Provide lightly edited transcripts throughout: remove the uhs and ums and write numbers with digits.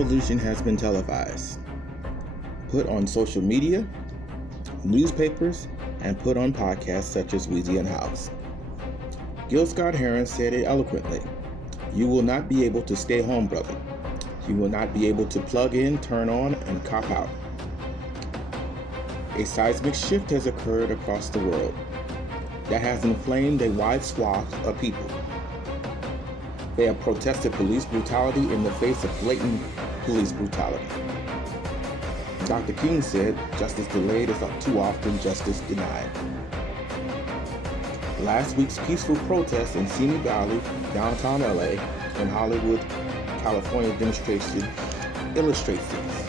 revolution has been televised, put on social media, newspapers, and put on podcasts such as Weezy and House. Gil Scott-Heron said it eloquently. You will not be able to stay home, brother. You will not be able to plug in, turn on, and cop out. A seismic shift has occurred across the world that has inflamed a wide swath of people. They have protested police brutality in the face of blatant police brutality. Dr. King said, justice delayed is too often justice denied. Last week's peaceful protest in Simi Valley, downtown LA, and Hollywood, California demonstration illustrates this.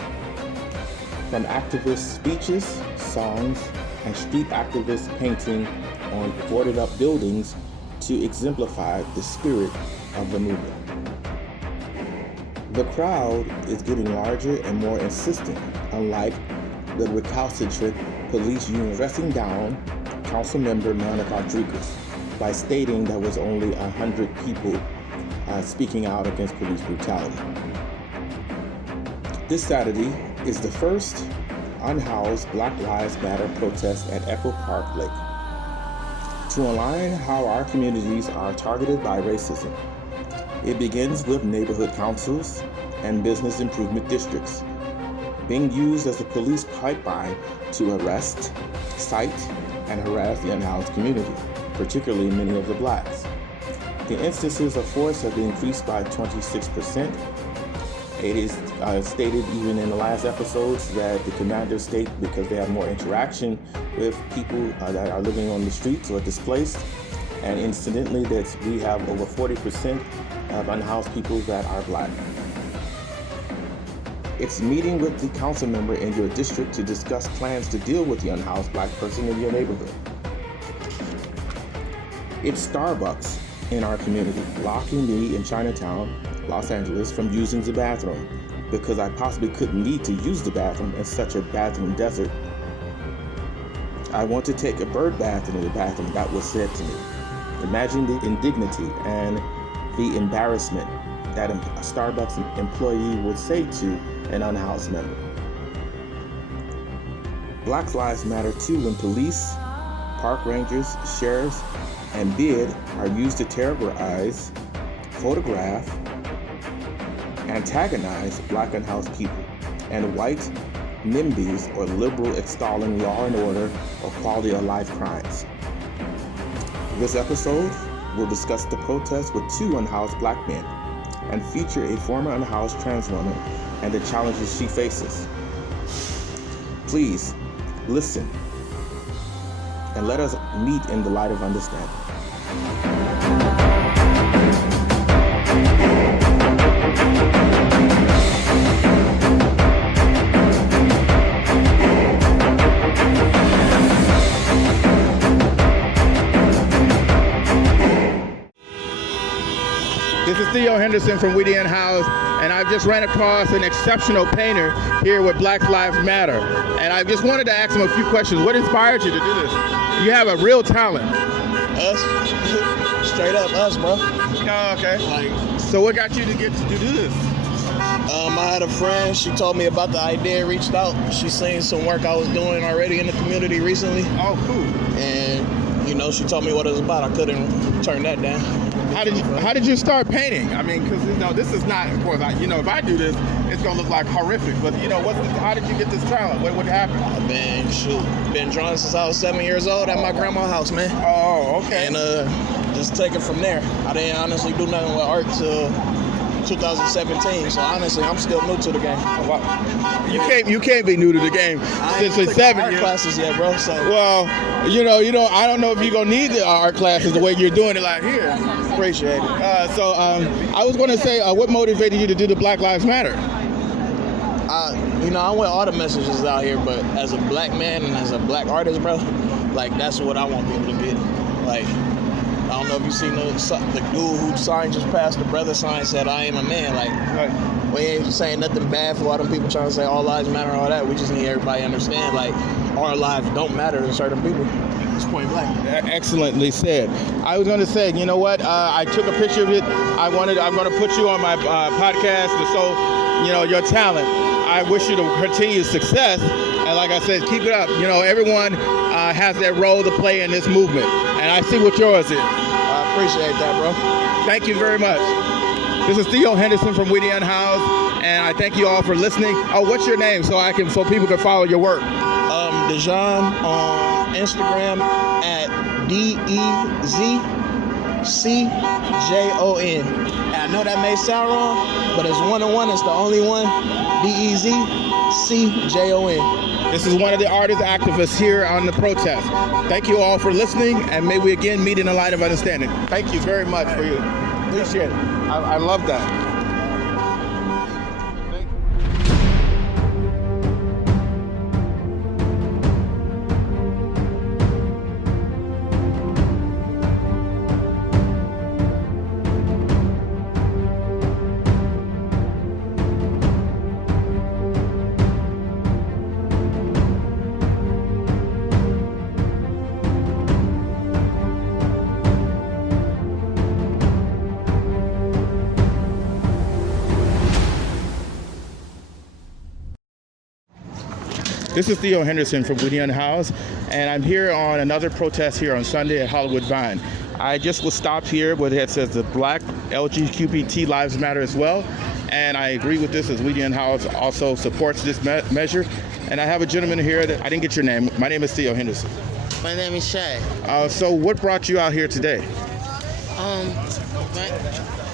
From activist speeches, songs, and street activists painting on boarded up buildings to exemplify the spirit of the movement. The crowd is getting larger and more insistent, unlike the recalcitrant police union dressing down Councilmember Monica Rodriguez by stating there was only 100 people speaking out against police brutality. This Saturday is the first unhoused Black Lives Matter protest at Echo Park Lake to align how our communities are targeted by racism. It begins with neighborhood councils and business improvement districts being used as a police pipeline to arrest, cite, and harass the unhoused community, particularly many of the blacks. The instances of force have increased by 26%. It is stated even in the last episodes that the commanders state because they have more interaction with people that are living on the streets or displaced, and incidentally that we have over 40% of unhoused people that are black. It's meeting with the council member in your district to discuss plans to deal with the unhoused black person in your neighborhood. It's Starbucks in our community blocking me in Chinatown, Los Angeles from using the bathroom because I possibly couldn't need to use the bathroom in such a bathroom desert. I want to take a bird bath in the bathroom, that was said to me. Imagine the indignity and the embarrassment that a Starbucks employee would say to an unhoused member. Black Lives Matter too when police, park rangers, sheriffs, and BID are used to terrorize, photograph, antagonize black unhoused people, and white NIMBYs or liberal extolling law and order or quality of life crimes. This episode will discuss the protest with two unhoused black men and feature a former unhoused trans woman and the challenges she faces. Please listen and let us meet in the light of understanding. This is Theo Henderson from Weezy and House, and I've just ran across an exceptional painter here with Black Lives Matter. And I just wanted to ask him a few questions. What inspired you to do this? You have a real talent. Us? Straight up us, bro. Oh, okay. So what got you to get to do this? I had a friend, she told me about the idea, reached out. She seen some work I was doing already in the community recently. Oh, cool. And, you know, she told me what it was about. I couldn't turn that down. How did you start painting? I mean, because, you know, this is not, of course, if I do this, it's going to look like horrific. But, you know, how did you get this talent? What happened? I've been drawing since I was 7 years old at my grandma's house, man. Oh, okay. And just take it from there. I didn't honestly do nothing with art till 2017, so honestly, I'm still new to the game. You can't be new to the game since it's 7 years. Classes yet, bro. So well, I don't know if you're gonna need the art classes the way you're doing it like here. Appreciate it. I was gonna say, what motivated you to do the Black Lives Matter? I want all the messages out here, but as a black man and as a black artist, bro, like that's what I want people to get. Like, I don't know if you seen the dude who signed just passed the brother sign said, I am a man. Like, right. We ain't saying nothing bad for all them people trying to say all lives matter and all that. We just need everybody to understand, like, our lives don't matter to certain people. It's point blank. Excellently said. I was going to say, you know what? I took a picture of it. I'm going to put you on my podcast. So, your talent. I wish you to continue success, and like I said, keep it up. Everyone has their role to play in this movement, and I see what yours is. I appreciate that, bro. Thank you very much. This is Theo Henderson from Weedy Unhoused, and I thank you all for listening. Oh, what's your name so people can follow your work? Dejan on Instagram at DEZCJON. And I know that may sound wrong, but it's 1 on 1. It's the only one. DEZCJON. This is one of the artist activists here on the protest. Thank you all for listening, and may we again meet in the light of understanding. Thank you very much for you. Appreciate it. I love that. This is Theo Henderson from Weedy Unhoused, and I'm here on another protest here on Sunday at Hollywood Vine. I just was stopped here where it says the Black LGBT Lives Matter as well, and I agree with this as Weedy Unhoused also supports this measure. And I have a gentleman here that I didn't get your name. My name is Theo Henderson. My name is Shay. So what brought you out here today?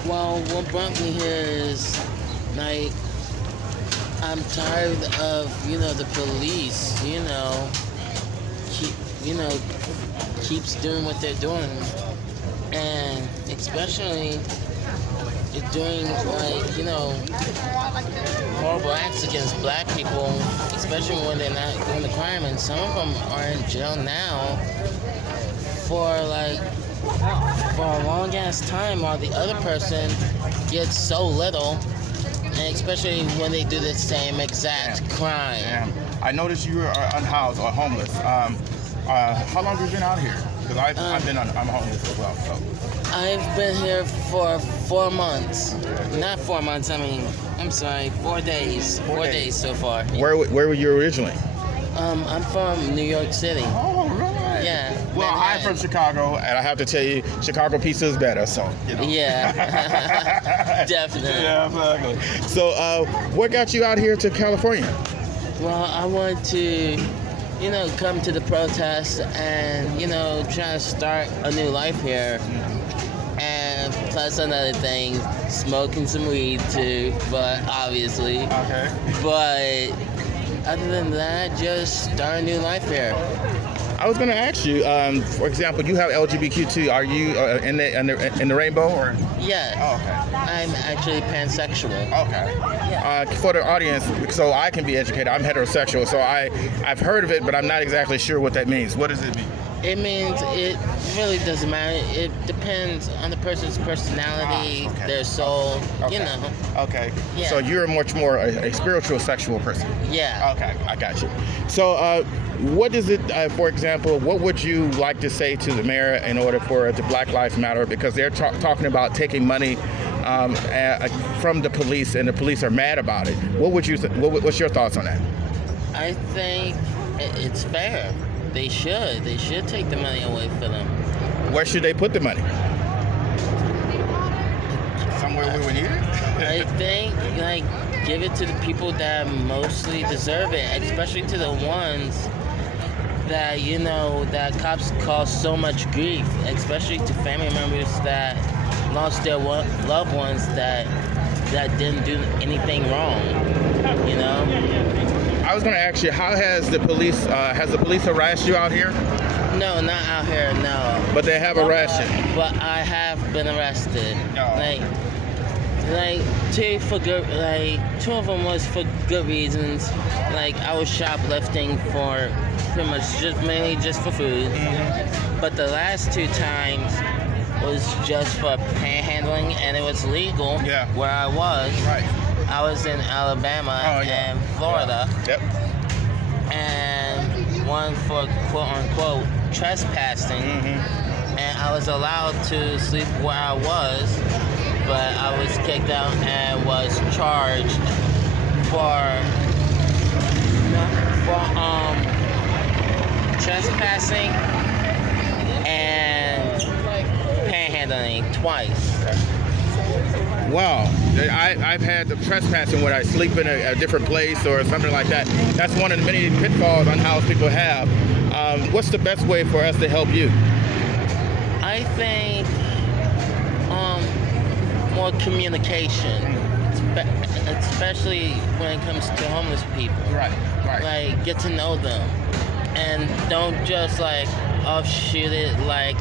What brought me here is I'm tired of, the police, keeps doing what they're doing. And especially doing, horrible acts against black people, especially when they're not doing the crime. And some of them are in jail now for a long ass time, while the other person gets so little. And especially when they do the same exact crime. Damn. I noticed you are unhoused or homeless. How long have you been out here? Because I'm homeless as well. So I've been here for 4 months. Not 4 months. I'm sorry, 4 days. 4 days so far. Where were you originally? I'm from New York City. Oh, really? Yeah. Well, I'm from Chicago, and I have to tell you, Chicago pizza is better. So. Yeah. Definitely. Yeah, exactly. So, what got you out here to California? Well, I wanted to, come to the protest and, try to start a new life here. And plus another thing, smoking some weed too, but obviously. Okay. But other than that, just start a new life here. I was going to ask you, for example, you have LGBTQ. Are you in the rainbow or? Yeah. Oh, okay. I'm actually pansexual. Okay. Yeah. For the audience, so I can be educated, I'm heterosexual, so I've heard of it, but I'm not exactly sure what that means. What does it mean? It means it really doesn't matter. It depends on the person's personality, okay. their soul, Okay. Okay. Yeah. So you're much more a spiritual sexual person. Yeah. Okay, I got you. So what is it, for example, what would you like to say to the mayor in order for the Black Lives Matter? Because they're talking about taking money from the police, and the police are mad about it. What's your thoughts on that? I think it's fair. They should take the money away from them. Where should they put the money? Somewhere where we need it? I think, give it to the people that mostly deserve it, especially to the ones that, that cops cause so much grief, especially to family members that lost their loved ones that didn't do anything wrong, I was going to ask you, how has the police harassed you out here? No, not out here, no. But they have arrested. But I have been arrested. Oh. Two of them was for good reasons. I was shoplifting for pretty much mainly just for food. Mm-hmm. But the last 2 times was just for panhandling, and it was legal where I was. Right. I was in Alabama and Florida. Yep. And one for quote-unquote trespassing. Mm-hmm. And I was allowed to sleep where I was, but I was kicked out and was charged for trespassing and panhandling twice. Wow, I've had the trespassing where I sleep in a different place or something like that. That's one of the many pitfalls unhoused people have. What's the best way for us to help you? I think more communication, especially when it comes to homeless people. Right. Like, get to know them, and don't just like offshoot it like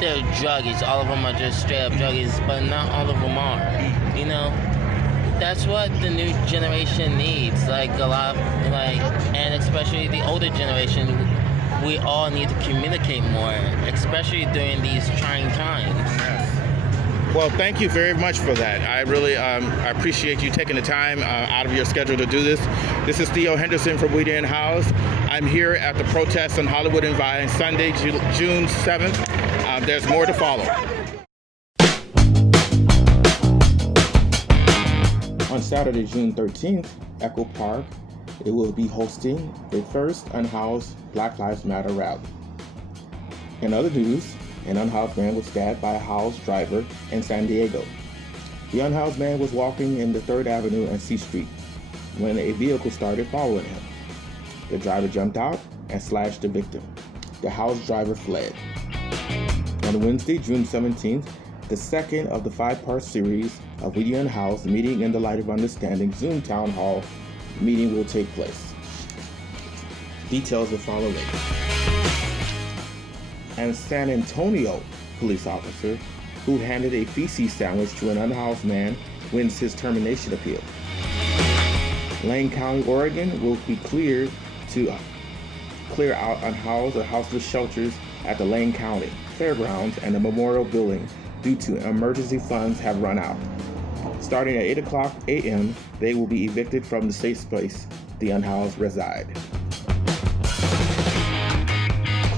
they're druggies. All of them are just straight up druggies, but not all of them are. You know, that's what the new generation needs. Like a lot of, and especially the older generation, we all need to communicate more, especially during these trying times. Well, thank you very much for that. I really appreciate you taking the time out of your schedule to do this. This is Theo Henderson from We House. I'm here at the protest on Hollywood and Vine, Sunday, June 7th. There's more to follow. On Saturday, June 13th, Echo Park, it will be hosting the first unhoused Black Lives Matter rally. In other news, an unhoused man was stabbed by a housed driver in San Diego. The unhoused man was walking in the 3rd Avenue and C Street when a vehicle started following him. The driver jumped out and slashed the victim. The housed driver fled. On Wednesday, June 17th, the second of the 5-part series of We Unhoused Meeting in the Light of Understanding Zoom Town Hall meeting will take place. Details will follow later. And San Antonio police officer who handed a feces sandwich to an unhoused man wins his termination appeal. Lane County, Oregon will be cleared to clear out unhoused or houseless shelters at the Lane County Fairgrounds and the Memorial Building due to emergency funds have run out. Starting at 8:00 a.m., they will be evicted from the safe space the unhoused reside.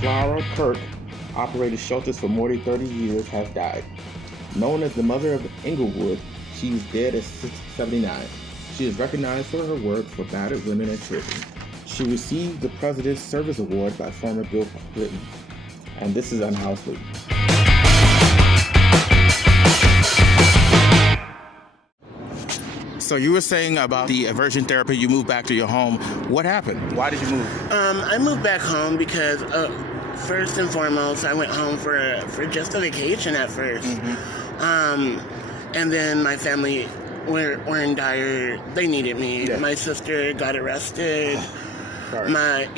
Clara Kirk operated shelters for more than 30 years, has died. Known as the mother of Inglewood, she is dead at 79. She is recognized for her work for battered women and children. She received the President's Service Award by former Bill Clinton. And this is Unhoused Week. So you were saying about the aversion therapy, you moved back to your home. What happened? Why did you move? I moved back home because first and foremost, I went home for just a vacation at first. And then my family were in dire, they needed me. Yeah. My sister got arrested. My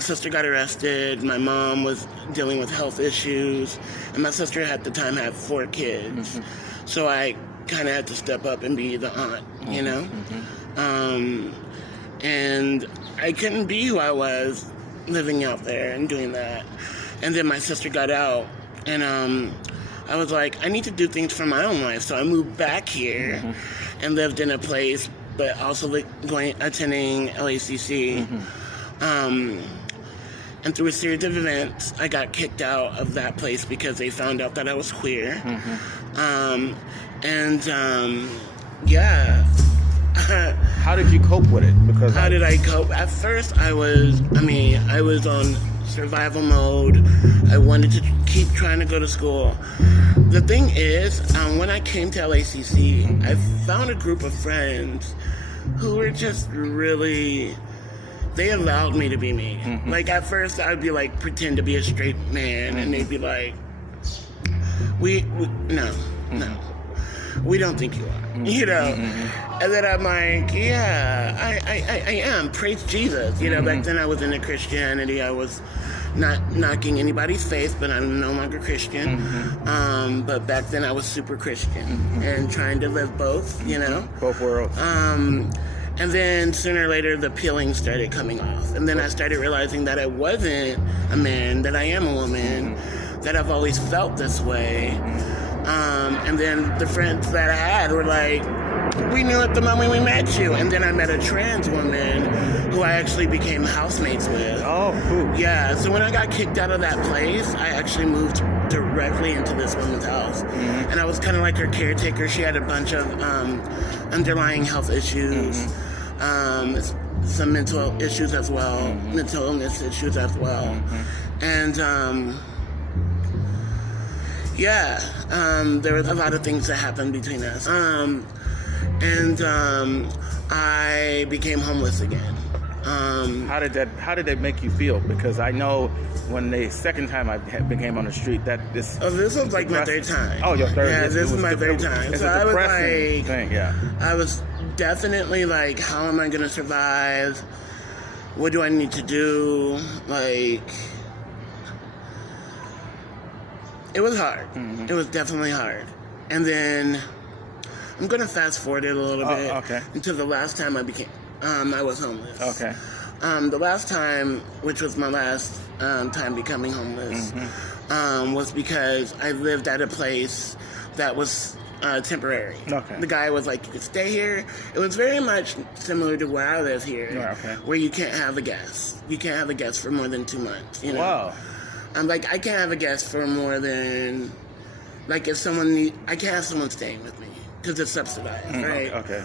sister got arrested. My mom was dealing with health issues. And my sister at the time had 4 kids. So I kind of had to step up and be the aunt, you know? And I couldn't be who I was living out there and doing that. And then my sister got out, and I was like, I need to do things for my own life. So I moved back here and lived in a place, but also attending LACC. And through a series of events, I got kicked out of that place because they found out that I was queer. How did you cope with it? How did I cope? At first, I was on survival mode. I wanted to keep trying to go to school. The thing is, when I came to LACC, I found a group of friends who were just really, they allowed me to be me. Like, at first, I'd be like, pretend to be a straight man, and they'd be like, no, we don't think you are, you know? And then I'm like, yeah, I am, praise Jesus. You know, back then I was into Christianity. I was not knocking anybody's faith, but I'm no longer Christian. But back then I was super Christian and trying to live both, you know? Both worlds. And then sooner or later, the peeling started coming off. And then I started realizing that I wasn't a man, that I am a woman, that I've always felt this way. And then the friends that I had were like, we knew at the moment we met you. And then I met a trans woman who I actually became housemates with. Oh, cool. Yeah, so when I got kicked out of that place, I actually moved directly into this woman's house. Mm-hmm. And I was kind of like her caretaker. She had a bunch of underlying health issues, some mental issues as well, mental illness issues as well. And there was a lot of things that happened between us. I became homeless again. How did that make you feel? Because I know when the second time I became on the street, that this. Oh, this was like my third time. Oh, your third. Yeah, this is my third time. It's So a I was depressing like, thing. Yeah. I was definitely like, how am I gonna survive? What do I need to do? Like, it was hard. It was definitely hard. And then I'm gonna fast forward it a little bit until the last time I was homeless. Okay. The last time, which was my last time becoming homeless, was because I lived at a place that was temporary. Okay. The guy was like, you can stay here. It was very much similar to where I live here, where you can't have a guest. You can't have a guest for more than 2 months. You know? Wow. I'm like, I can't have a guest for more than, like, I can't have someone staying with me because it's subsidized, right? Okay.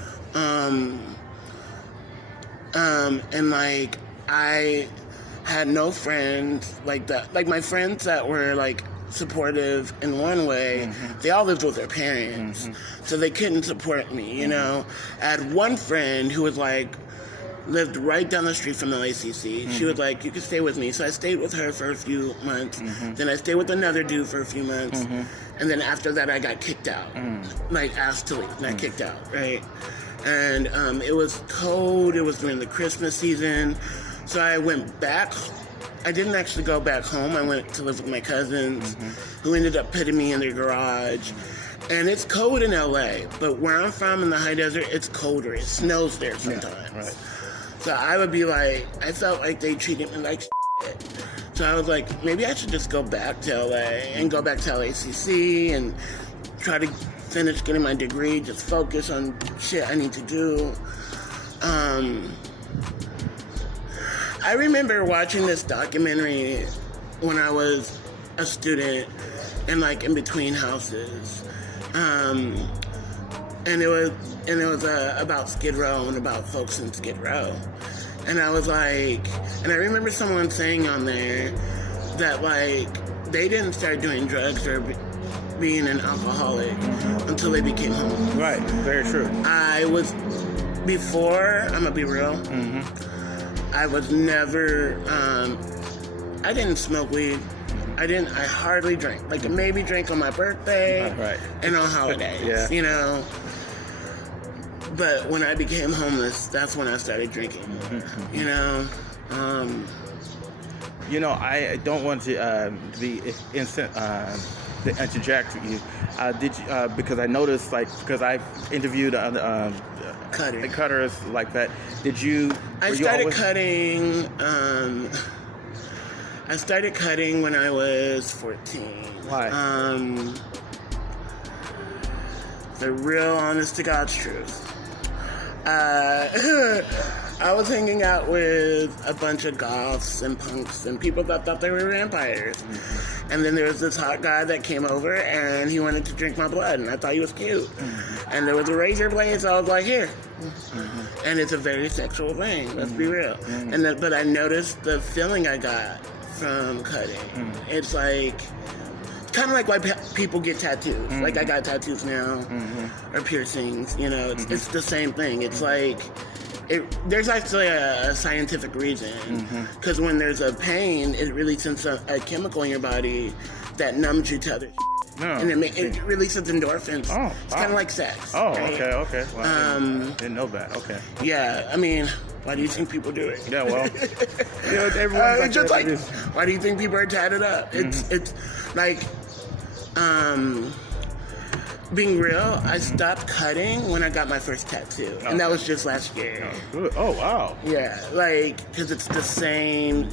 And like, I had no friends like that. Like, my friends that were like supportive in one way, they all lived with their parents, so they couldn't support me, you know? I had one friend who was like, lived right down the street from the LACC. She was like, you can stay with me. So I stayed with her for a few months. Then I stayed with another dude for a few months. And then after that, I got kicked out. Like, asked to leave, not kicked out, right? And it was cold. It was during the Christmas season. So I went back. I didn't actually go back home. I went to live with my cousins, who ended up putting me in their garage. And it's cold in LA, but where I'm from in the high desert, it's colder. It snows there sometimes. Yeah, right. So I would be like, I felt like they treated me like shit. So I was like, maybe I should just go back to LA and go back to LACC and try to finish getting my degree, just focus on shit I need to do. I remember watching this documentary when I was a student and like in between houses. And it was about Skid Row and about folks in Skid Row. And I was like, and I remember someone saying on there that like they didn't start doing drugs or being an alcoholic until they became homeless. Right, very true. Before, I'm gonna be real, I was never, I didn't smoke weed. I hardly drank. Like, maybe drink on my birthday and on holidays, you know? But when I became homeless, that's when I started drinking, you know? You know, I don't want to be instant to interject with you. Did you, because I noticed, like, because I've interviewed cutters like that. Did you? I started cutting when I was 14. Why? The real honest to God's truth. I was hanging out with a bunch of goths and punks and people that thought they were vampires. And then there was this hot guy that came over and he wanted to drink my blood and I thought he was cute. And there was a razor blade, so I was like, here. And it's a very sexual thing, let's be real. But I noticed the feeling I got from cutting. It's like, kind of like why people get tattoos. Like, I got tattoos now, or piercings, you know, it's the same thing. It's like, there's actually a scientific reason. Because when there's a pain, it releases a chemical in your body that numbs you to other and it releases endorphins. Oh, wow. It's kind of like sex. Oh, right? okay. Well, didn't know that. Okay. Yeah, I mean, why do you think people do it? Yeah, well, you know, everyone's just like, why do you think people are tatted up? It's like, being real, I stopped cutting when I got my first tattoo, and that was just last year. Oh, wow. Yeah, like, because it's the same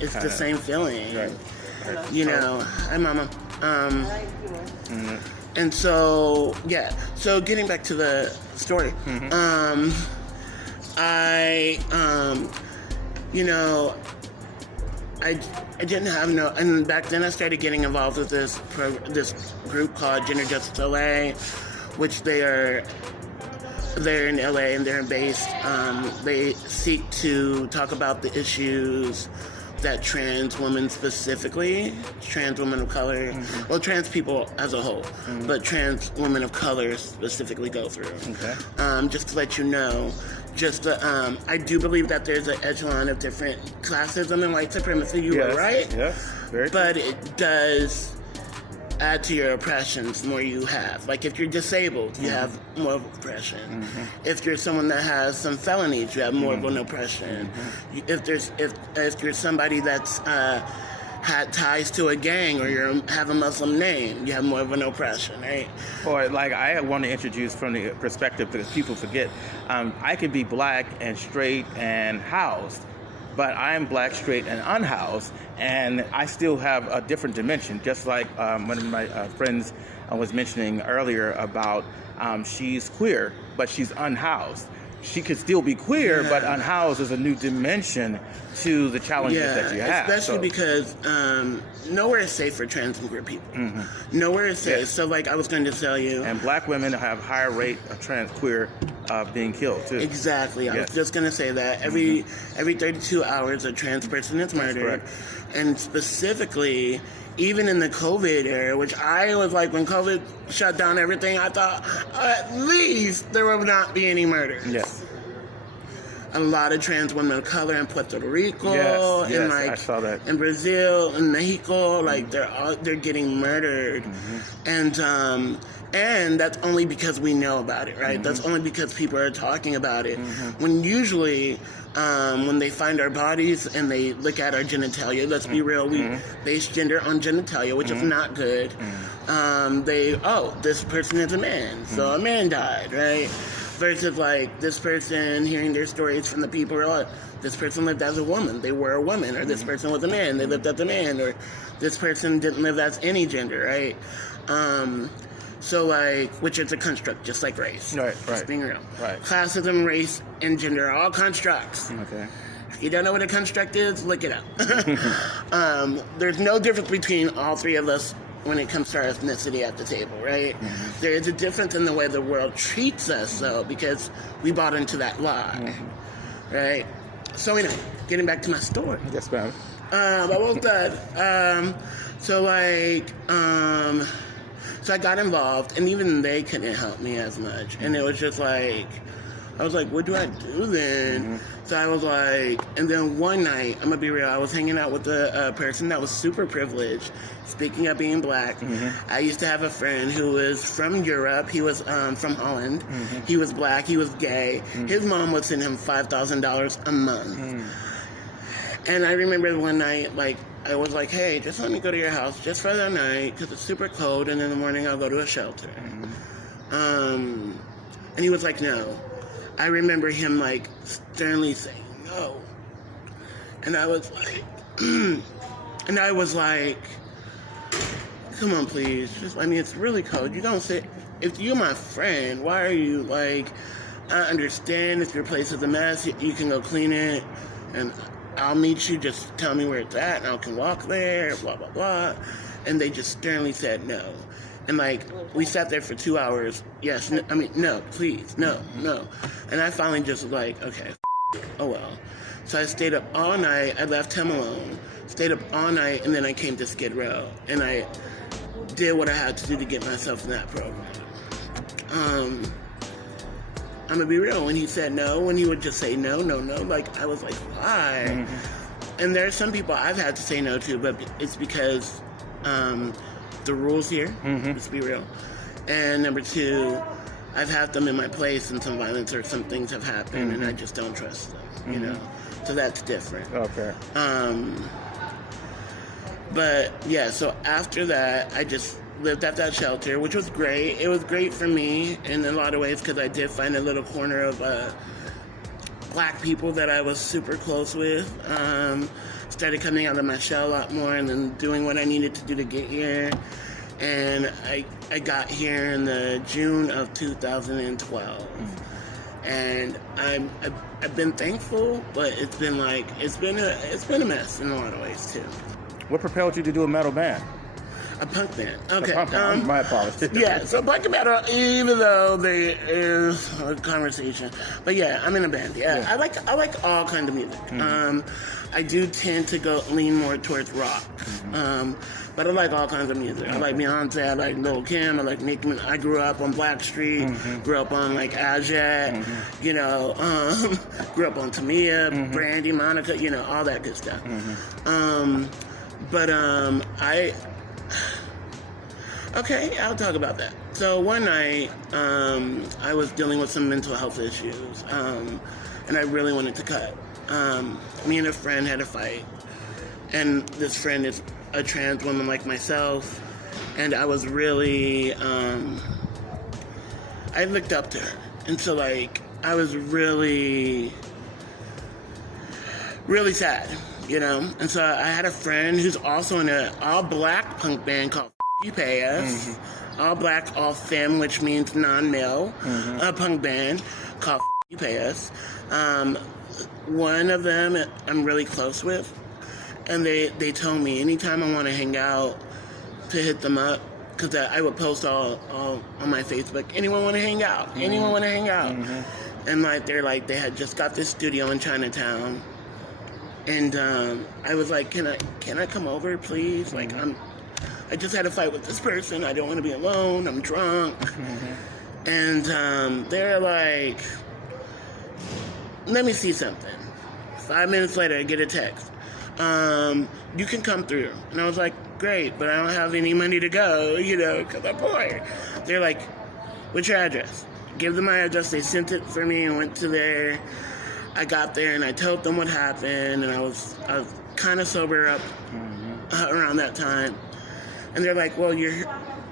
feeling. Right. You know, hi, Mama. And so, yeah. So getting back to the story, you know, I didn't have no, and back then I started getting involved with this group called Gender Justice LA, which they're in LA and they're based. They seek to talk about the issues that trans women specifically, trans women of color, well, trans people as a whole, but trans women of color specifically go through. Okay. Just to let you know, I do believe that there's an echelon of different classism and white supremacy. You were right. Yes. Very true. But it does add to your oppressions the more you have. Like if you're disabled, you have more of oppression. If you're someone that has some felonies, you have more of an oppression. If you're somebody that's had ties to a gang or you have a Muslim name, you have more of an oppression, right? Or like I want to introduce from the perspective because people forget, I could be black and straight and housed, but I am black, straight, and unhoused, and I still have a different dimension. Just like one of my friends was mentioning earlier about she's queer, but she's unhoused. She could still be queer, but unhoused is a new dimension to the challenges that you have. Especially because nowhere is safe for trans and queer people. Nowhere is safe. So, like I was going to tell you, and black women have higher rate of trans queer being killed too. Exactly. I was just going to say that every 32 hours a trans person is murdered, and specifically. Even in the COVID era, which I was like, when COVID shut down everything, I thought at least there would not be any murders. Yes. A lot of trans women of color in Puerto Rico, yes, like I saw that. in Brazil, in Mexico, like they're getting murdered, and that's only because we know about it, right? That's only because people are talking about it. When usually. When they find our bodies and they look at our genitalia, let's be real, we base gender on genitalia, which is not good. This person is a man, so a man died, right? Versus like this person hearing their stories from the people who are like, this person lived as a woman, they were a woman, or this person was a man, they lived as a man, or this person didn't live as any gender, right? So, like, which is a construct, just like race. Right. Just being real. Right. Classism, race, and gender are all constructs. Okay. If you don't know what a construct is, look it up. There's no difference between all three of us when it comes to our ethnicity at the table, right? There is a difference in the way the world treats us, though, because we bought into that lie, right? So, anyway, getting back to my story. Yes, ma'am. I was that. So I got involved, and even they couldn't help me as much. And it was just like, I was like, what do I do then? So I was like, and then one night, I'm gonna be real, I was hanging out with a person that was super privileged. Speaking of being black, I used to have a friend who was from Europe. He was from Holland. He was black, he was gay. His mom would send him $5,000 a month. And I remember one night, like, I was like, hey, just let me go to your house just for the night because it's super cold, and in the morning I'll go to a shelter. And he was like, no. I remember him, like, sternly saying no. And I was like, come on, please. It's really cold. You don't say, if you're my friend, why are you, like, I understand if your place is a mess, you can go clean it, and I'll meet you, just tell me where it's at, and I can walk there, blah, blah, blah. And they just sternly said no. And, like, we sat there for 2 hours. Yes, no, please, no. And I finally just was like, okay, oh well. So I stayed up all night. I left him alone. Stayed up all night, and then I came to Skid Row. And I did what I had to do to get myself in that program. I'm gonna be real, when he said no, when he would just say no, like, I was like, why? And there are some people I've had to say no to, but it's because the rules here, let's be real. And number two, I've had them in my place and some violence or some things have happened and I just don't trust them, you know? So that's different. Okay. But yeah, so after that, I just lived at that shelter, which was great. It was great for me in a lot of ways because I did find a little corner of black people that I was super close with. Started coming out of my shell a lot more and then doing what I needed to do to get here. And I got here in the June of 2012. and I've been thankful, but it's been a mess in a lot of ways too. What propelled you to do a metal band? A punk band. Okay. My apologies. Yeah, so punk metal, even though there is a conversation, but yeah, I'm in a band. Yeah, I like all kinds of music. I do tend to lean more towards rock. But I like all kinds of music. I like Beyonce, I like Lil' Kim, I like Nicki Minaj. I grew up on Blackstreet, grew up on like Ajak, you know, grew up on Tamia, Brandy, Monica, you know, all that good stuff. Okay, I'll talk about that. So one night, I was dealing with some mental health issues, and I really wanted to cut. Me and a friend had a fight, and this friend is a trans woman like myself, and I was really, I looked up to her, and so like, I was really, really sad, you know? And so I had a friend who's also in an all-black punk band called You Pay Us, all black, all femme, which means non-male, a punk band called You Pay Us. One of them I'm really close with, and they told me anytime I want to hang out to hit them up, because I would post all on my Facebook, anyone want to hang out? Anyone want to hang out? And like they had just got this studio in Chinatown, and I was like, can I come over, please? Like I just had a fight with this person. I don't want to be alone. I'm drunk. And they're like, let me see something. 5 minutes later, I get a text. You can come through. And I was like, great, but I don't have any money to go, you know, because I'm poor. They're like, what's your address? Give them my address. They sent it for me and went to there. I got there and I told them what happened, and I was kind of sober up around that time. And they're like, well,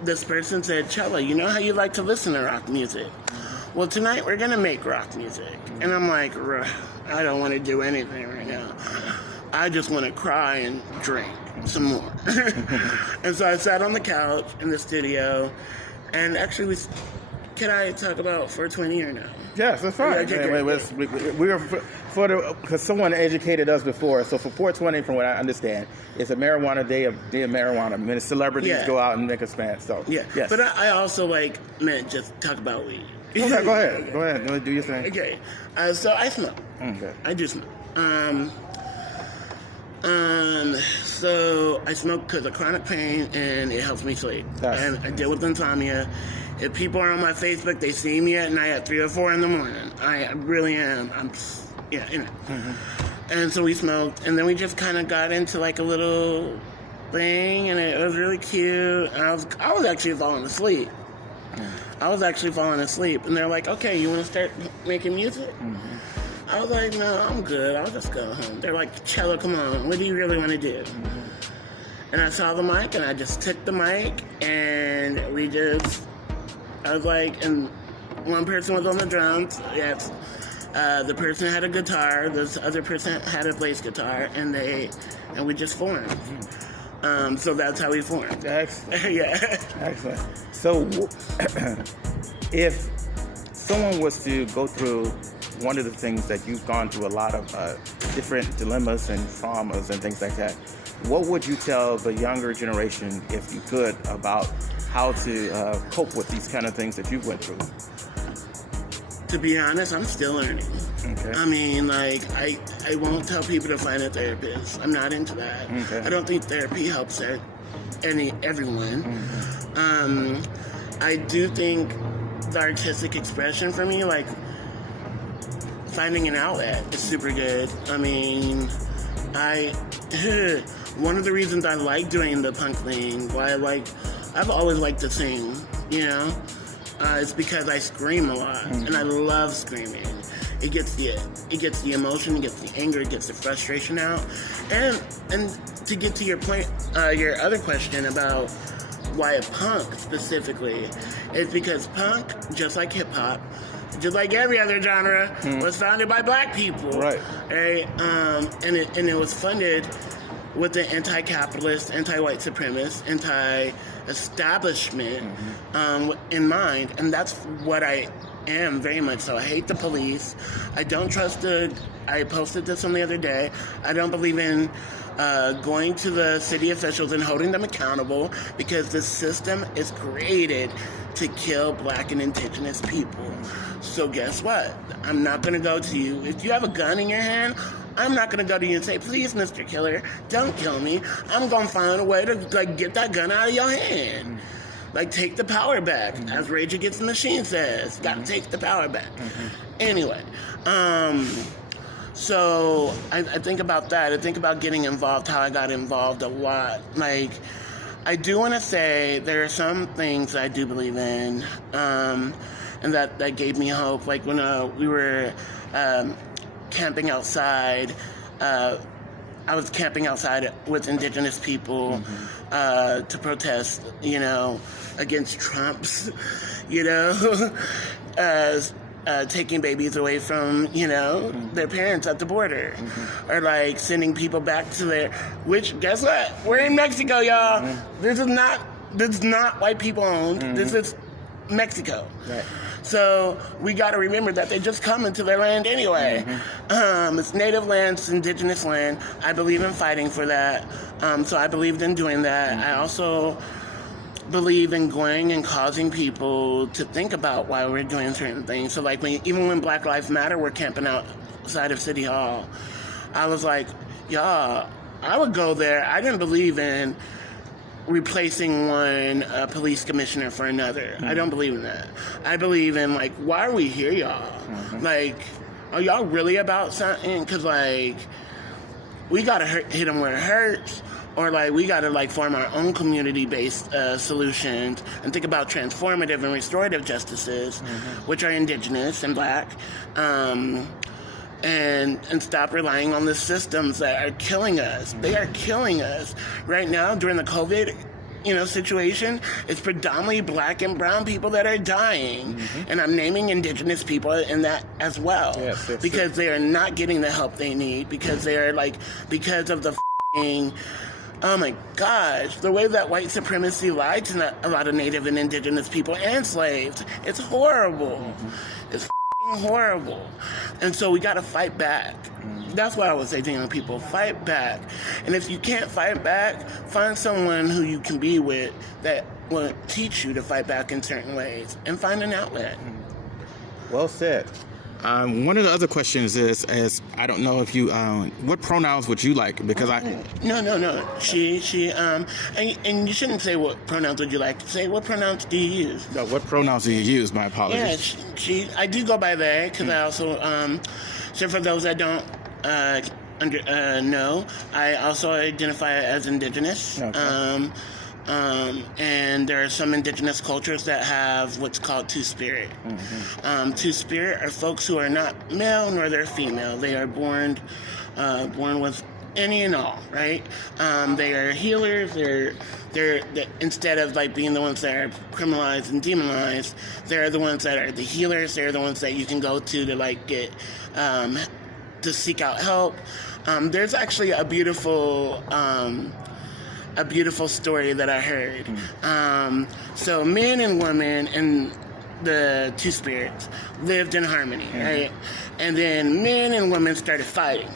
this person said, Chella, you know how you like to listen to rock music? Well, tonight we're going to make rock music. And I'm like, I don't want to do anything right now. I just want to cry and drink some more. And so I sat on the couch in the studio, and actually, can I talk about 420 or no? Yes, that's fine. We were because someone educated us before. So for 420, from what I understand, it's a marijuana day of marijuana. Many celebrities go out and make a span. So yes. But I also meant just talk about weed. Okay, go ahead. Do your thing. Okay. So I smoke. Okay. I do smoke. So I smoke because of chronic pain, and it helps me sleep. And I deal with insomnia. If people are on my Facebook, they see me at night at 3 or 4 in the morning. I really am. And so we smoked, and then we just kind of got into like a little thing, and it was really cute. And I was actually falling asleep. And they're like, okay, you want to start making music? I was like, no, I'm good. I'll just go home. They're like, Chella, come on. What do you really want to do? And I saw the mic, and I just took the mic, and I was like, and one person was on the drums. Yes. The person had a guitar. This other person had a bass guitar, and we just formed. So that's how we formed. Excellent. Yeah. Excellent. So, if someone was to go through one of the things that you've gone through, a lot of different dilemmas and traumas and things like that, what would you tell the younger generation, if you could, about how to cope with these kind of things that you went through? To be honest, I'm still learning. Okay. I mean, like, I won't tell people to find a therapist. I'm not into that. Okay. I don't think therapy helps everyone. I do think the artistic expression for me, like, finding an outlet is super good. I mean, one of the reasons I like doing the punk thing, I've always liked to sing, you know? It's because I scream a lot, and I love screaming. It gets the emotion, it gets the anger, it gets the frustration out. And to get to your point, your other question about why punk specifically, is because punk, just like hip hop, just like every other genre, was founded by black people. Right. And it was funded with the anti-capitalist, anti-white supremacist, anti-establishment in mind, and that's what I am very much so. I hate the police. I don't trust I posted this on the other day. I don't believe in going to the city officials and holding them accountable, because the system is created to kill Black and Indigenous people. So guess what? I'm not going to go to you. If you have a gun in your hand, I'm not going to go to you and say, please, Mr. Killer, don't kill me. I'm going to find a way to get that gun out of your hand. Take the power back. As Rage Against the Machine says, got to take the power back. Anyway, so I think about that. I think about getting involved, how I got involved a lot. I do want to say there are some things I do believe in, and that gave me hope. Like when we were camping outside, I was camping outside with Indigenous people to protest, against Trump's, taking babies away from, their parents at the border, or sending people back to which, guess what? We're in Mexico, y'all. This is not white people owned. This is Mexico. Right. So we got to remember that they just come into their land anyway. It's native land, it's indigenous land. I believe in fighting for that. So I believed in doing that. I also believe in going and causing people to think about why we're doing certain things. So even when Black Lives Matter were camping outside of City Hall, I was like, y'all, I would go there. I didn't believe in replacing one police commissioner for another. I don't believe in that. I believe in why are we here, y'all? Are y'all really about something? Because we gotta hit them where it hurts, or we gotta form our own community-based solutions and think about transformative and restorative justices, which are indigenous and Black, and stop relying on the systems that are killing us. They are killing us right now during the COVID situation. It's predominantly Black and brown people that are dying, and I'm naming indigenous people in that as well. Yes, because they are not getting the help they need, because they are because of the oh my gosh, the way that white supremacy lied to a lot of Native and Indigenous people and slaves. It's horrible. It's horrible. And so we got to fight back. That's what I would say to young people. Fight back. And if you can't fight back, find someone who you can be with that will teach you to fight back in certain ways, and find an outlet. Well said. One of the other questions is I don't know if you what pronouns would you like, because No. She and you shouldn't say what pronouns would you like. Say what pronouns do you use? No, what pronouns do you use? My apologies. Yeah, I do go by they, because I also so for those that don't know, I also identify as indigenous. Okay. And there are some indigenous cultures that have what's called two-spirit. Two-spirit are folks who are not male nor they're female. They are born with any and all, right? They are healers. They're instead of being the ones that are criminalized and demonized, they're the ones that are the healers. They're the ones that you can go to get to seek out help. There's actually a beautiful story that I heard. So men and women and the two spirits lived in harmony, right? And then men and women started fighting.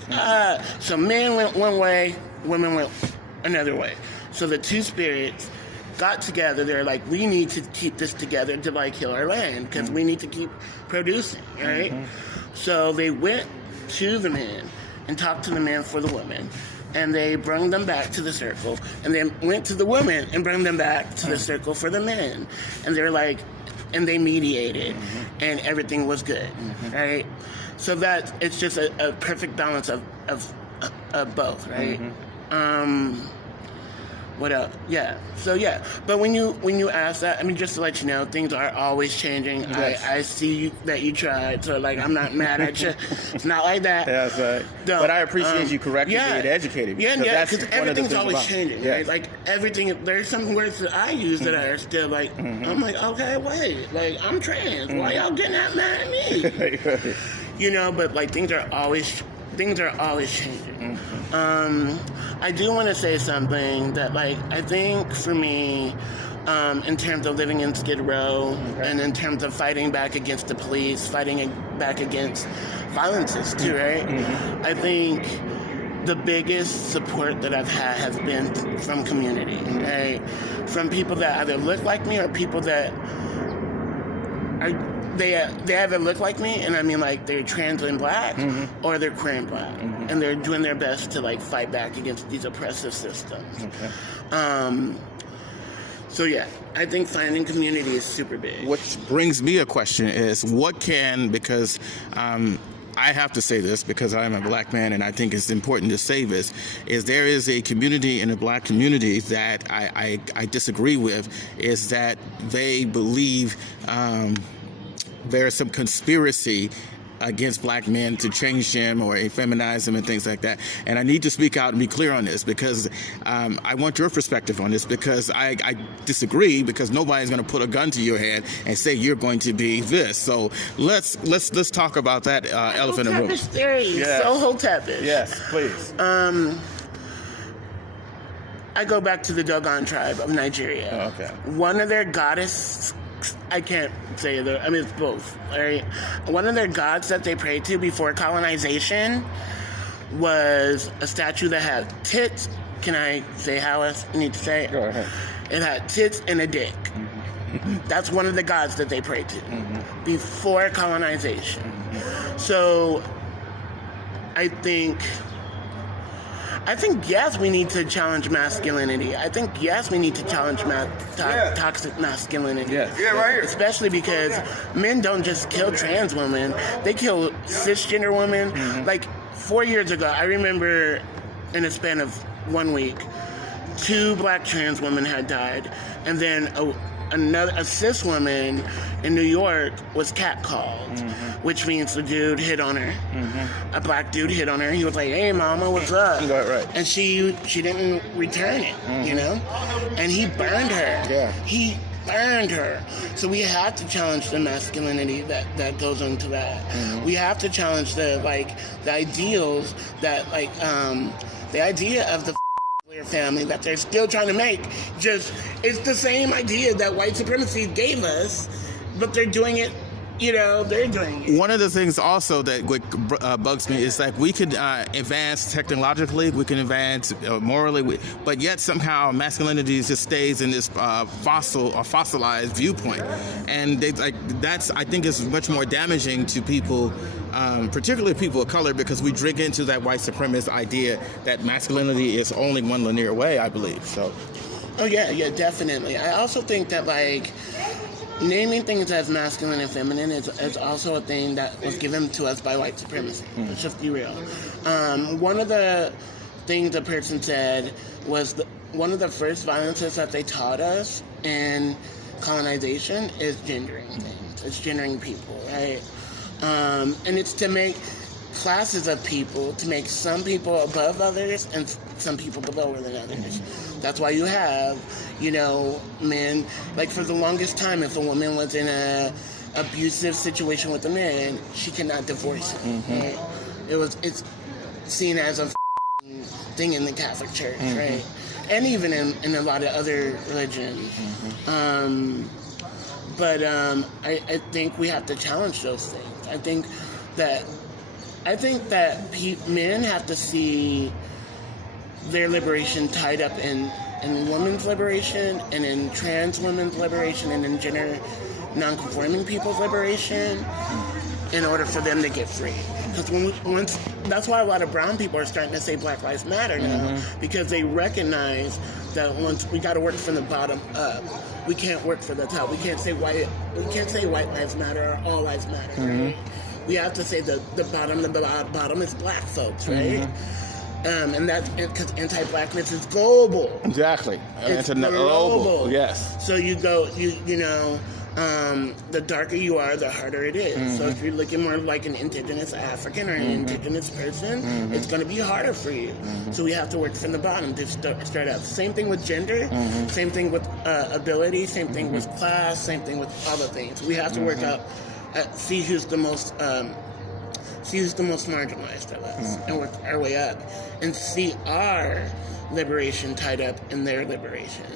So men went one way, women went another way. So the two spirits got together. They're like, we need to keep this together to heal our land, because we need to keep producing, right? So they went to the men and talked to the men for the women. And they brought them back to the circle, and then went to the women and brought them back to the circle for the men. And they're and they mediated, and everything was good, right? So that it's just a perfect balance of both, right? What else? Yeah. So yeah. But when you ask that, just to let you know, things are always changing. Yes. I see that you tried, so I'm not mad at you. It's not like that. That's right. No, but I appreciate you correcting me and educating me. Yeah, because everything's always changing. Yes. Right? Everything. There's some words that I use that are still I'm like, okay, wait, I'm trans. Why y'all getting that mad at me? But things are always changing. I do want to say something that I think for me, in terms of living in Skid Row, and in terms of fighting back against the police, fighting back against violences too, right? I think the biggest support that I've had has been from community, right? From people that either look like me or people that are, they either look like me, and I mean like they're trans and black, or they're queer and black, and they're doing their best to like fight back against these oppressive systems. So yeah, I think finding community is super big. Which brings me a question is, what can, because I have to say this because I'm a black man and I think it's important to say this, is there is a community in the black community that I disagree with, is that they believe there is some conspiracy against black men to change them or effeminize them and things like that. And I need to speak out and be clear on this because I want your perspective on this, because I disagree, because nobody's going to put a gun to your head and say you're going to be this. So let's talk about that elephant in the room. Hotepish theory. Yes. So Hotepish. Yes, please. I go back to the Dogon tribe of Nigeria. Oh, okay. One of their goddess, I can't say it, I mean it's both, right? One of their gods that they prayed to before colonization was a statue that had tits. Can I say how I need to say it? Go ahead. It had tits and a dick. That's one of the gods that they prayed to before colonization. So I think yes, we need to challenge masculinity. I think yes, we need to challenge toxic masculinity. Yes. Yeah, right here. Especially because men don't just kill trans women; they kill cisgender women. Like 4 years ago, I remember in a span of 1 week, 2 black trans women had died, and then a cis woman in New York was catcalled, which means the dude hit on her. A black dude hit on her. He was like, "Hey, mama, what's up?" Right. And she didn't return it, you know? And he burned her. Yeah. He burned her. So we have to challenge the masculinity that goes into that. We have to challenge the ideals that the idea of the family that they're still trying to make. Just, it's the same idea that white supremacy gave us, but they're doing it, they're doing it. One of the things also that bugs me is like we could advance technologically, we can advance morally, but yet somehow masculinity just stays in this fossilized viewpoint, and I think is much more damaging to people, particularly people of color, because we drink into that white supremacist idea that masculinity is only one linear way, I believe. So. Oh yeah, definitely. I also think that naming things as masculine and feminine is also a thing that was given to us by white supremacy. Let's just be real. One of the things the person said was one of the first violences that they taught us in colonization is gendering things. It's gendering people, right? And it's to make classes of people, to make some people above others and some people below than others. That's why you have, men, for the longest time, if a woman was in a abusive situation with a man, she cannot divorce him. Right? It's seen as a thing in the Catholic Church, right? And even in a lot of other religions. But I think we have to challenge those things. I think that men have to see their liberation tied up in women's liberation, and in trans women's liberation, and in gender non-conforming people's liberation, in order for them to get free. Because that's why a lot of brown people are starting to say Black Lives Matter now, because they recognize that once we got to work from the bottom up. We can't work for the top. We can't say white lives matter or all lives matter. Right? We have to say the bottom is black folks, right? And that's because anti-blackness is global. Exactly. It's global. Yes. So you go, the darker you are, the harder it is. So if you're looking more like an indigenous African or an indigenous person, it's going to be harder for you. So we have to work from the bottom to start out. Same thing with gender, same thing with ability, same thing with class, same thing with other things. We have to work out, see who's the most see who's the most marginalized of us, and work our way up, and see our liberation tied up in their liberation.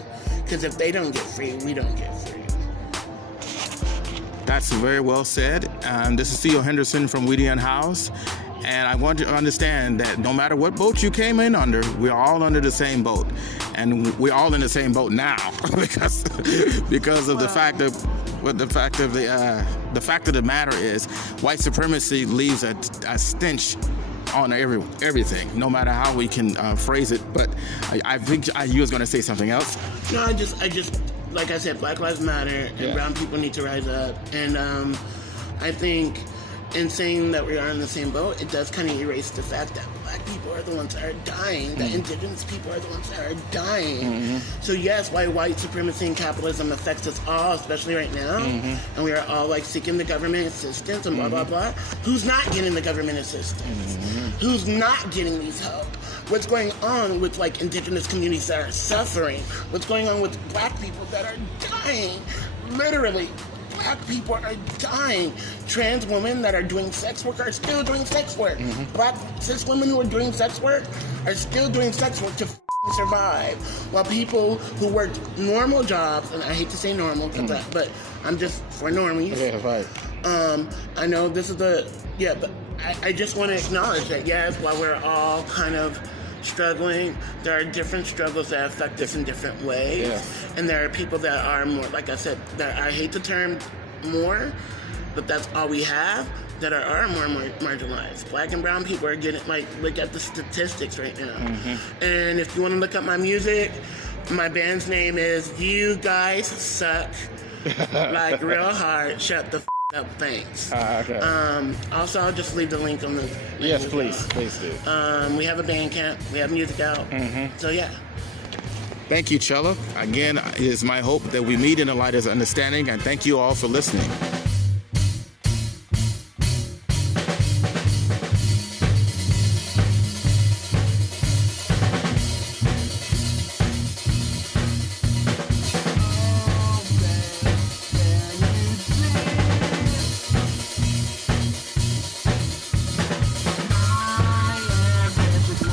Because if they don't get free, we don't get free. That's very well said. This is Theo Henderson from Weedian House. And I want you to understand that no matter what boat you came in under, we're all under the same boat. And we're all in the same boat now because of the fact of the matter is white supremacy leaves a stench on everything, no matter how we can phrase it. But I think you was going to say something else. No, I just like I said, Black Lives Matter, and brown people need to rise up. And I think in saying that we are in the same boat, it does kind of erase the fact that black people are the ones that are dying, that indigenous people are the ones that are dying. So yes, why white supremacy and capitalism affects us all, especially right now, and we are all like seeking the government assistance and blah, blah, blah. Who's not getting the government assistance? Who's not getting these help? What's going on with like indigenous communities that are suffering? What's going on with black people that are dying? Literally, black people are dying. Trans women that are doing sex work are still doing sex work. Black cis women who are doing sex work are still doing sex work to survive. While people who work normal jobs, and I hate to say normal, but I'm just for normies. Yeah, right. I know this is but I just want to acknowledge that yes, while we're all kind of struggling, there are different struggles that affect us in different ways. Yes. And there are people that are more, like I said, that I hate the term more, but that's all we have, that are more marginalized. Black and brown people are getting, like, look at the statistics right now. And if you want to look up my music, my band's name is You Guys Suck. Like, real hard. Shut the up, thanks. Okay. Also, I'll just leave the link on the... Yes, please do. We have a band camp. We have music out. So, yeah. Thank you, Chella. Again, it is my hope that we meet in the light of understanding, and thank you all for listening.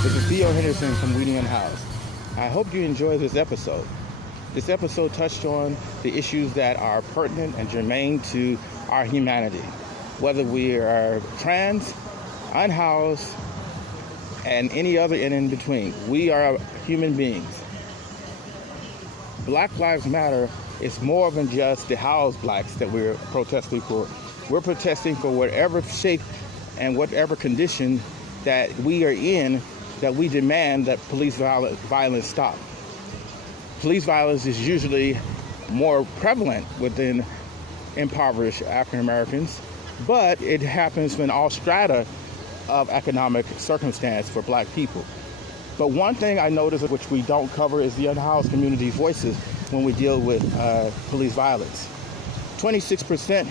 This is Theo Henderson from Weedian House. I hope you enjoyed this episode. This episode touched on the issues that are pertinent and germane to our humanity, whether we are trans, unhoused, and any other in between. We are human beings. Black Lives Matter is more than just the housed blacks that we're protesting for. We're protesting for whatever shape and whatever condition that we are in, that we demand that police violence stop. Police violence is usually more prevalent within impoverished African Americans, but it happens in all strata of economic circumstance for black people. But one thing I noticed, which we don't cover, is the unhoused community voices when we deal with police violence. 26%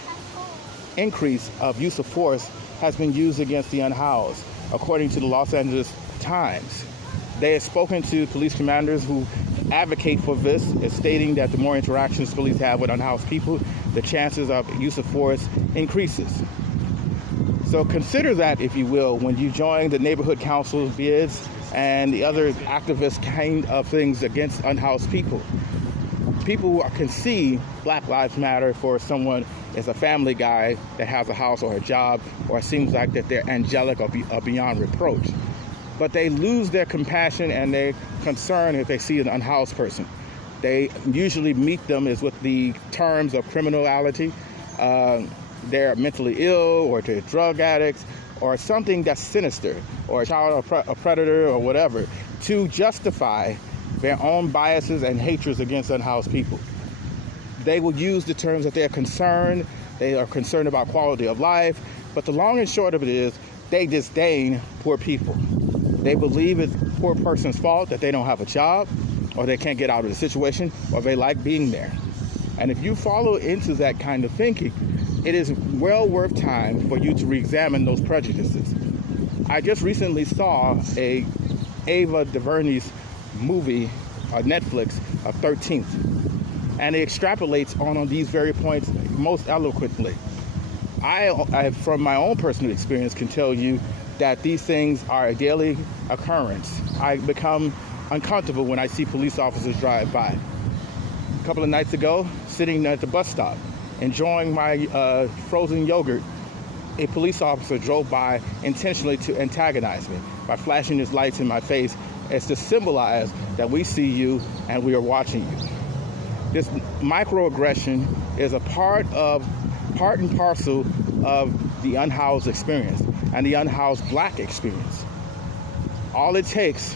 increase of use of force has been used against the unhoused, according to the Los Angeles Times. They have spoken to police commanders who advocate for this, stating that the more interactions police have with unhoused people, the chances of use of force increases. So consider that, if you will, when you join the neighborhood council bids and the other activist kind of things against unhoused people. People can see Black Lives Matter for someone as a family guy that has a house or a job, or it seems like that they're angelic or beyond reproach. But they lose their compassion and their concern if they see an unhoused person. They usually meet them as with the terms of criminality. They're mentally ill, or they're drug addicts, or something that's sinister, or a child a predator or whatever, to justify their own biases and hatreds against unhoused people. They will use the terms that they are concerned about quality of life, but the long and short of it is they disdain poor people. They believe it's a poor person's fault that they don't have a job, or they can't get out of the situation, or they like being there. And if you follow into that kind of thinking, it is well worth time for you to re-examine those prejudices. I just recently saw a Ava DuVernay's movie on Netflix, 13th, and it extrapolates on these very points most eloquently. I from my own personal experience can tell you that these things are a daily occurrence. I become uncomfortable when I see police officers drive by. A couple of nights ago, sitting at the bus stop, enjoying my frozen yogurt, a police officer drove by intentionally to antagonize me by flashing his lights in my face as to symbolize that we see you and we are watching you. This microaggression is a part and parcel of the unhoused experience and the unhoused black experience. All it takes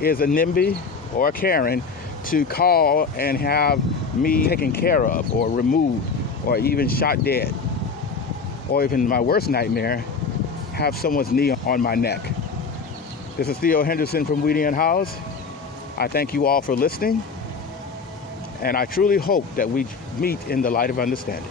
is a NIMBY or a Karen to call and have me taken care of or removed or even shot dead. Or even my worst nightmare, have someone's knee on my neck. This is Theo Henderson from Weedian House. I thank you all for listening, and I truly hope that we meet in the light of understanding.